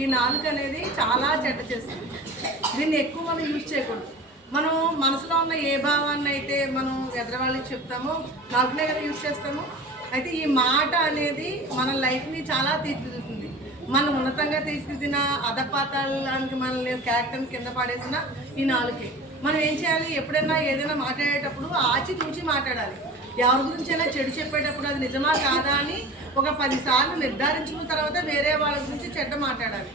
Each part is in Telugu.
ఈ నాలుక అనేది చాలా చెడ్డ చేస్తుంది. దీన్ని ఎక్కువ మనం యూజ్ చేయకూడదు. మనం మనసులో ఉన్న ఏ భావాన్ని అయితే మనం ఎదరవాళ్ళకి చెప్తామో నాలుకనే కదా యూజ్ చేస్తాము. అయితే ఈ మాట అనేది మన లైఫ్ని చాలా తీర్చిదిద్దుతుంది. మనం ఉన్నతంగా తీర్చిదిద్దిన అధపాతాళానికి మనల్ని క్యారెక్టర్ని కింద పడేసిన ఈ నాలుకే. మనం ఏం చేయాలి, ఎప్పుడైనా ఏదైనా మాట్లాడేటప్పుడు ఆచితూచి మాట్లాడాలి. ఎవరి గురించైనా చెడు చెప్పేటప్పుడు అది నిజమా కాదా అని ఒక 10 సార్లు నిర్ధారించుకున్న తర్వాత వేరే వాళ్ళ గురించి చెడ్డ మాట్లాడాలి.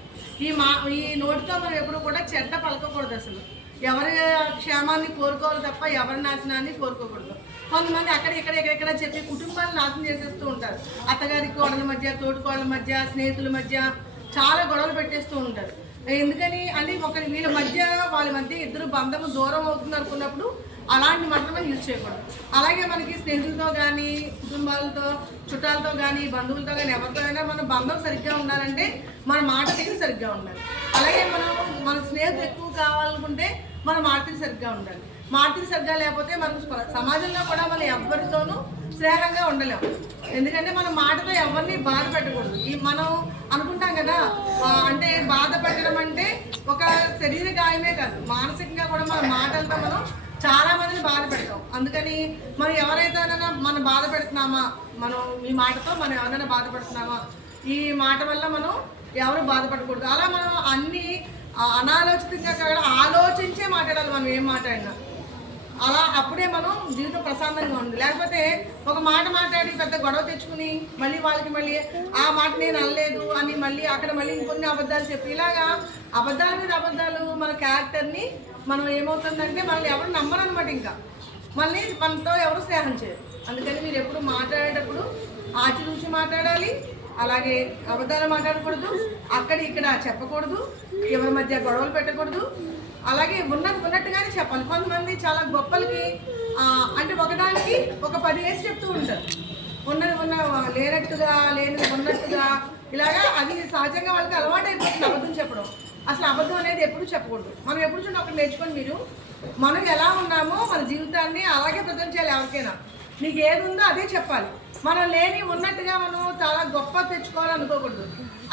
ఈ నోటితో మనం ఎప్పుడు కూడా చెడ్డ పలకకూడదు. అసలు ఎవరి క్షేమాన్ని కోరుకోవాలి తప్ప ఎవరి నాశనాన్ని కోరుకోకూడదు. కొంతమంది ఎక్కడెక్కడ చెప్పి కుటుంబాలను నాశనం చేసేస్తూ ఉంటారు. అత్తగారి కోడల మధ్య, తోటికోడల మధ్య, స్నేహితుల మధ్య చాలా గొడవలు పెట్టేస్తూ ఉంటారు. ఎందుకని అంటే వాళ్ళ మధ్య ఇద్దరు బంధము దూరం అవుతుంది అనుకున్నప్పుడు అలాంటి మాత్రమే యూజ్ చేయకూడదు. అలాగే మనకి స్నేహితులతో కానీ, కుటుంబాలతో, చుట్టాలతో కానీ, బంధువులతో కానీ ఎవరితో అయినా మన బంధం సరిగ్గా ఉండాలంటే మన మాట తీరు సరిగ్గా ఉండాలి. అలాగే మన స్నేహితులు ఎక్కువ కావాలనుకుంటే మన మాట తీరు సరిగ్గా ఉండాలి. మాట తీరు సరిగ్గా లేకపోతే మనకు సమాజంలో కూడా మనం ఎవరితోనూ స్నేహంగా ఉండలేము. ఎందుకంటే మన మాటతో ఎవరిని బాధ పెట్టకూడదు. మనం అనుకుంటాం కదా, అంటే బాధ పెట్టడం అంటే ఒక శరీర గాయమే కాదు, మానసికంగా కూడా మన మాటలతో మనం చాలా మందిని బాధ పెడతాం. అందుకని మనం ఎవరైతే మనం బాధ పెడుతున్నామా, మనం ఈ మాటతో మనం ఎవరైనా బాధపడుతున్నామా, ఈ మాట వల్ల మనం ఎవరు బాధపడకూడదు. అలా మనం అన్ని అనాలోచితంగా కాదు, ఆలోచించే మాట్లాడాలి. మనం ఏం మాట్లాడినా అలా అప్పుడే మనం జీవితం ప్రశాంతంగా ఉంది. లేకపోతే ఒక మాట మాట్లాడి పెద్ద గొడవ తెచ్చుకుని మళ్ళీ ఆ మాట నేను అనలేదు అని అక్కడ ఇంకొన్ని అబద్ధాలు చెప్పి ఇలాగా అబద్ధాల మీద అబద్ధాలు మన క్యారెక్టర్ని మనం ఏమవుతుందంటే మనల్ని ఎవరు నమ్మరనమాట. ఇంకా మళ్ళీ మనతో ఎవరు స్నేహం చేయరు. అందుకని మీరు ఎప్పుడు మాట్లాడేటప్పుడు ఆచితూచి మాట్లాడాలి. అలాగే అబద్ధాలు మాట్లాడకూడదు, ఇక్కడ చెప్పకూడదు, ఎవరి మధ్య గొడవలు పెట్టకూడదు. అలాగే ఉన్నట్టుగానే చెప్పాలి. కొంతమంది చాలా గొప్పలకి అంటే ఒకదానికి ఒక 10 వేసి చెప్తూ ఉంటారు. లేనట్టుగా లేనిది ఉన్నట్టుగా ఇలాగా అది సహజంగా వాళ్ళకి అలవాటు అయిపోతుంది అబద్ధం చెప్పడం. అసలు అబద్ధం అనేది ఎప్పుడు చెప్పకూడదు. మనం ఎప్పుడు చూడండి ఒకటి నేర్చుకొని మీరు మనం ఎలా ఉన్నామో మన జీవితాన్ని అలాగే ప్రజెంట్ చేయాలి. ఎవరికైనా నీకు ఏది ఉందో అదే చెప్పాలి. మనం లేని ఉన్నట్టుగా మనం చాలా గొప్ప తెచ్చుకోవాలనుకోకూడదు.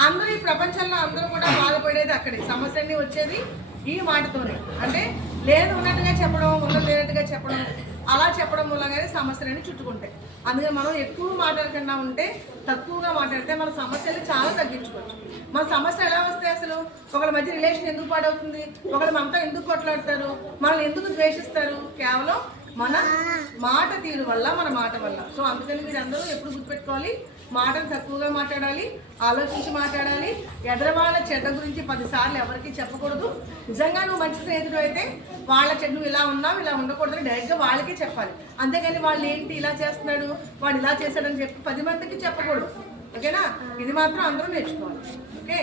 అందరూ ఈ ప్రపంచంలో అందరూ కూడా బాధపడేది అక్కడే, సమస్యన్నీ వచ్చేది ఈ మాటతోనే. అంటే లేదు ఉన్నట్టుగా చెప్పడం, ఉన్నది లేనట్టుగా చెప్పడం, అలా చెప్పడం మూలంగానే సమస్యలన్నీ చుట్టుకుంటాయి. అందుకని మనం ఎక్కువ మాట్లాడకుండా ఉంటే, తక్కువగా మాట్లాడితే మన సమస్యలు చాలా తగ్గించుకోవచ్చు. మన సమస్య ఎలా వస్తాయి, అసలు ఒకళ్ళ మధ్య రిలేషన్ ఎందుకు పాడవుతుంది, ఒకళ్ళు మనతో ఎందుకు కొట్లాడతారు, మనల్ని ఎందుకు ద్వేషిస్తారు, కేవలం మన మాట తీరు వల్ల, మన మాట వల్ల. సో అందుకని మీరు అందరూ ఎప్పుడు గుర్తుపెట్టుకోవాలి, మాటలు తక్కువగా మాట్లాడాలి, ఆలోచించి మాట్లాడాలి. ఎదరవాళ్ళ చెడ్డ గురించి 10 సార్లు ఎవరికి చెప్పకూడదు. నిజంగా నువ్వు మంచి స్నేహితుడు అయితే వాళ్ళ చెడ్డ నువ్వు ఇలా ఉన్నావు, ఇలా ఉండకూడదని డైరెక్ట్గా వాళ్ళకే చెప్పాలి. అంతేగాని వాళ్ళు ఏంటి ఇలా చేస్తున్నాడు, వాడు ఇలా చేశాడని చెప్పి 10 మందికి చెప్పకూడదు. ఓకేనా? ఇది మాత్రం అందరూ నేర్చుకోవాలి. ఓకే.